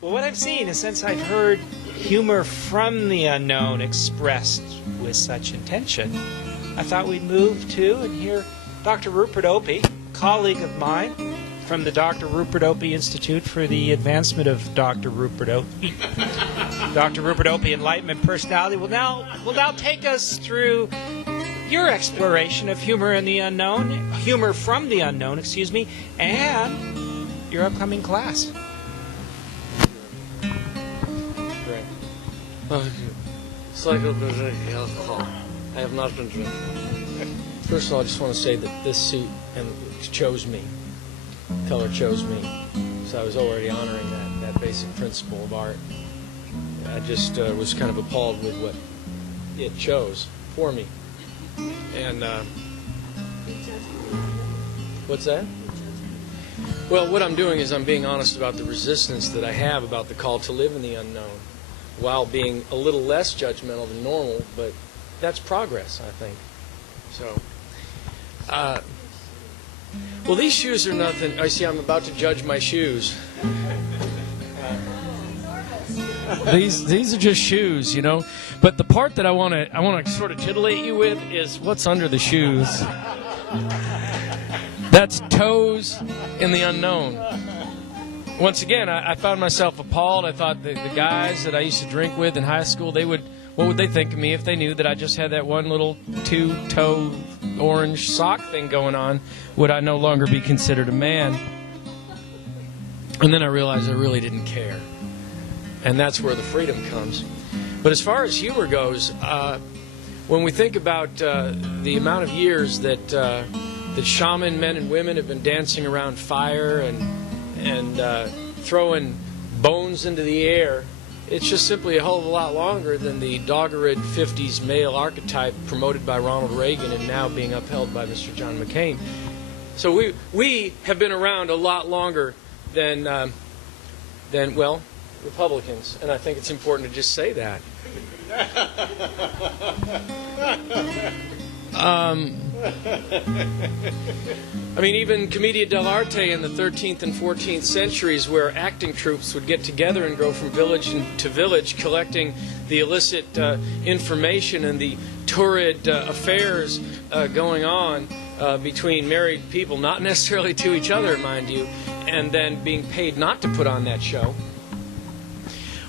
Well, what I've seen is since I've heard humor from the unknown expressed with such intention, I thought we'd move to and hear Dr. Rupert Opie, a colleague of mine from the Dr. Rupert Opie Institute for the Advancement of Dr. Rupert Opie. Dr. Rupert Opie, Enlightenment Personality, will now take us through your exploration of humor in the unknown, humor from the unknown, and your upcoming class. Great. Psychodynamic alcohol. I have not been drinking. First of all, I just want to say that this suit chose me. Color chose me. So I was already honoring that basic principle of art. I just was kind of appalled with what it chose for me. And what's that? Well, what I'm doing is I'm being honest about the resistance that I have about the call to live in the unknown, while being a little less judgmental than normal, but that's progress, I think. So, well, these shoes are nothing. I see I'm about to judge my shoes. These are just shoes, you know. But the part that I want to sort of titillate you with is what's under the shoes. That's toes in the unknown. Once again, I found myself appalled. I thought the guys that I used to drink with in high school, what would they think of me if they knew that I just had that one little two-toe orange sock thing going on? Would I no longer be considered a man? And then I realized I really didn't care. And that's where the freedom comes. But as far as humor goes, when we think about the amount of years that shaman men and women have been dancing around fire and throwing bones into the air, it's just simply a hell of a lot longer than the doggerel 50s male archetype promoted by Ronald Reagan and now being upheld by Mr. John McCain. So we have been around a lot longer than well, Republicans, and I think it's important to just say that. I mean, even Commedia dell'arte in the 13th and 14th centuries, where acting troupes would get together and go from village to village collecting the illicit information and the torrid affairs going on between married people, not necessarily to each other, mind you, and then being paid not to put on that show,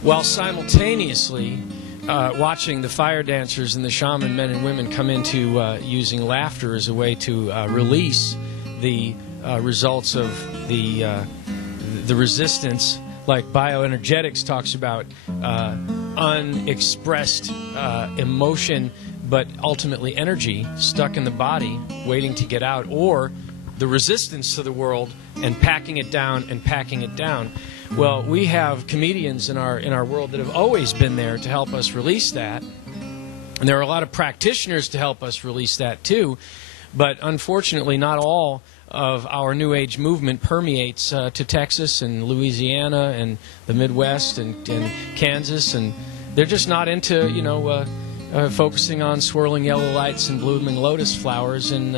while simultaneously watching the fire dancers and the shaman men and women come into using laughter as a way to release the results of the resistance, like bioenergetics talks about unexpressed emotion, but ultimately energy stuck in the body waiting to get out, or the resistance to the world and packing it down and packing it down. Well, we have comedians in our world that have always been there to help us release that. And there are a lot of practitioners to help us release that too. But unfortunately, not all of our New Age movement permeates to Texas and Louisiana and the Midwest and Kansas. And they're just not into, focusing on swirling yellow lights and blooming lotus flowers in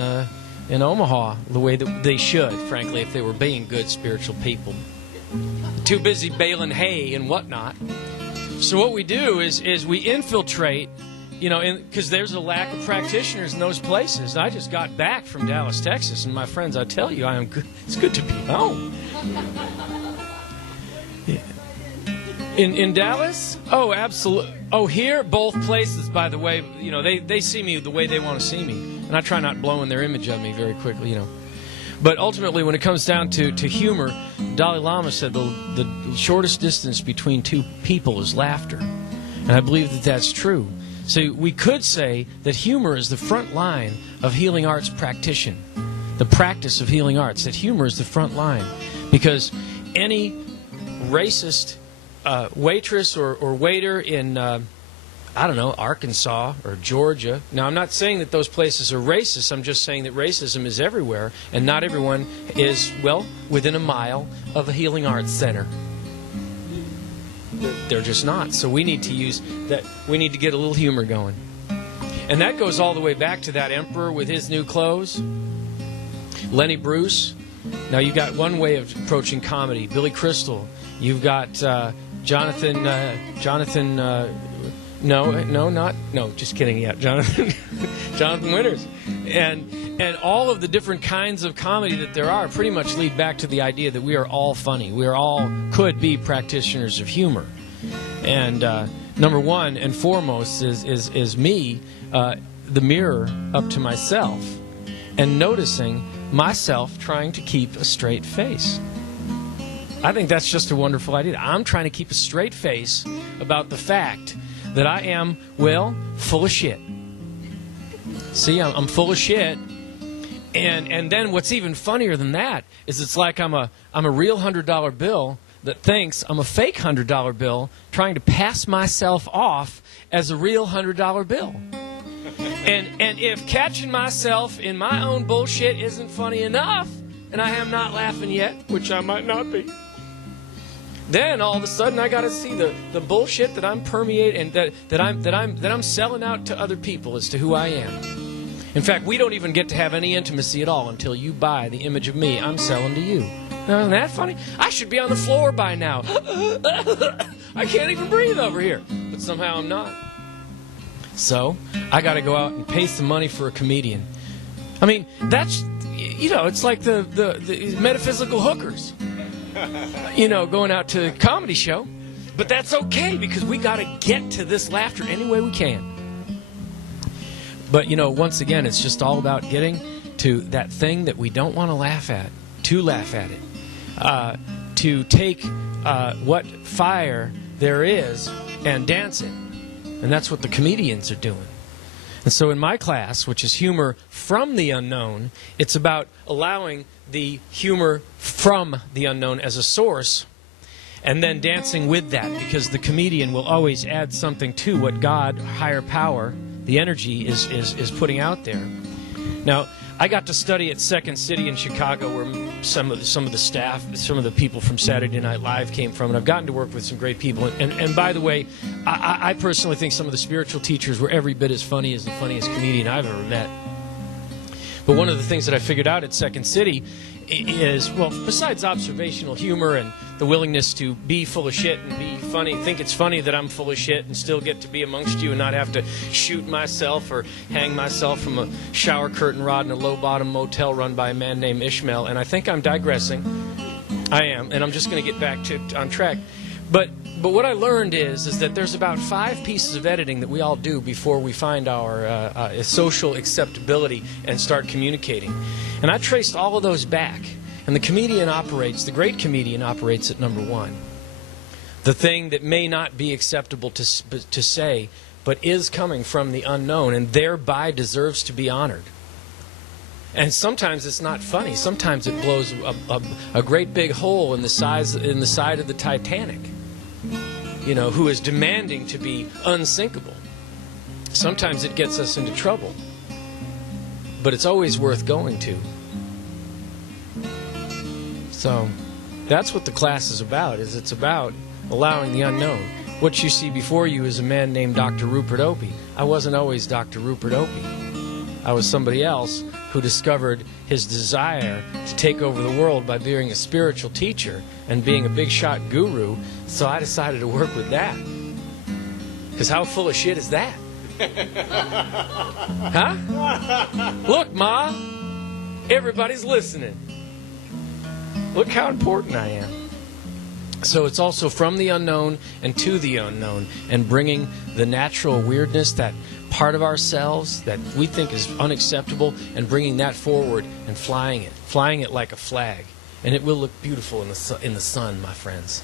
Omaha the way that they should, frankly, if they were being good spiritual people. Too busy baling hay and whatnot. So what we do is we infiltrate, because there's a lack of practitioners in those places. I just got back from Dallas, Texas, and my friends, I tell you, it's good to be home. In Dallas? Oh, absolutely. Oh, here? Both places, by the way, they see me the way they want to see me. And I try not blowing their image of me very quickly, But ultimately, when it comes down to humor, Dalai Lama said the shortest distance between two people is laughter. And I believe that that's true. So we could say that humor is the front line of healing arts practice, the practice of healing arts, that humor is the front line. Because any racist waitress or waiter in Arkansas or Georgia. Now, I'm not saying that those places are racist. I'm just saying that racism is everywhere, and not everyone is, within a mile of a healing arts center. They're just not. So we need to use that. We need to get a little humor going. And that goes all the way back to that emperor with his new clothes, Lenny Bruce. Now, you got one way of approaching comedy. Billy Crystal, You've got Jonathan, just kidding. Yeah, Jonathan Winters. And all of the different kinds of comedy that there are pretty much lead back to the idea that we are all funny. We are all could be practitioners of humor. And number one and foremost is me, the mirror up to myself, and noticing myself trying to keep a straight face. I think that's just a wonderful idea. I'm trying to keep a straight face about the fact that I am, well, full of shit. See, I'm full of shit. And then what's even funnier than that is it's like I'm a real $100 bill that thinks I'm a fake $100 bill trying to pass myself off as a real $100 bill. And if catching myself in my own bullshit isn't funny enough, and I am not laughing yet, which I might not be, then all of a sudden I got to see the bullshit that I'm permeating, that I'm selling out to other people as to who I am. In fact, we don't even get to have any intimacy at all until you buy the image of me I'm selling to you. Now, isn't that funny? I should be on the floor by now. I can't even breathe over here. But somehow I'm not. So, I got to go out and pay some money for a comedian. I mean, that's, it's like the metaphysical hookers. Going out to a comedy show. But that's okay because we got to get to this laughter any way we can. But, once again, it's just all about getting to that thing that we don't want to laugh at it. To take what fire there is and dance it. And that's what the comedians are doing. And so in my class, which is humor from the unknown, it's about allowing the humor from the unknown as a source and then dancing with that, because the comedian will always add something to what God, higher power, the energy is putting out there. Now, I got to study at Second City in Chicago, where some of the staff, some of the people from Saturday Night Live came from, and I've gotten to work with some great people. And by the way, I personally think some of the spiritual teachers were every bit as funny as the funniest comedian I've ever met. But one of the things that I figured out at Second City is, well, besides observational humor and the willingness to be full of shit and be funny, think it's funny that I'm full of shit and still get to be amongst you and not have to shoot myself or hang myself from a shower curtain rod in a low-bottom motel run by a man named Ishmael. And I think I'm digressing. I am, and I'm just going to get back on track. But what I learned is that there's about 5 pieces of editing that we all do before we find our social acceptability and start communicating. And I traced all of those back. And the great comedian operates at number 1. The thing that may not be acceptable to say, but is coming from the unknown and thereby deserves to be honored. And sometimes it's not funny. Sometimes it blows a great big hole in the side of the Titanic. Who is demanding to be unsinkable. Sometimes it gets us into trouble. But it's always worth going to. So, that's what the class is about. It's about allowing the unknown. What you see before you is a man named Dr. Rupert Opie. I wasn't always Dr. Rupert Opie. I was somebody else who discovered his desire to take over the world by being a spiritual teacher and being a big shot guru, so I decided to work with that. Because how full of shit is that? Huh? Look, Ma, everybody's listening. Look how important I am. So it's also from the unknown and to the unknown, and bringing the natural weirdness, that part of ourselves that we think is unacceptable, and bringing that forward and flying it like a flag. And it will look beautiful in the sun, my friends.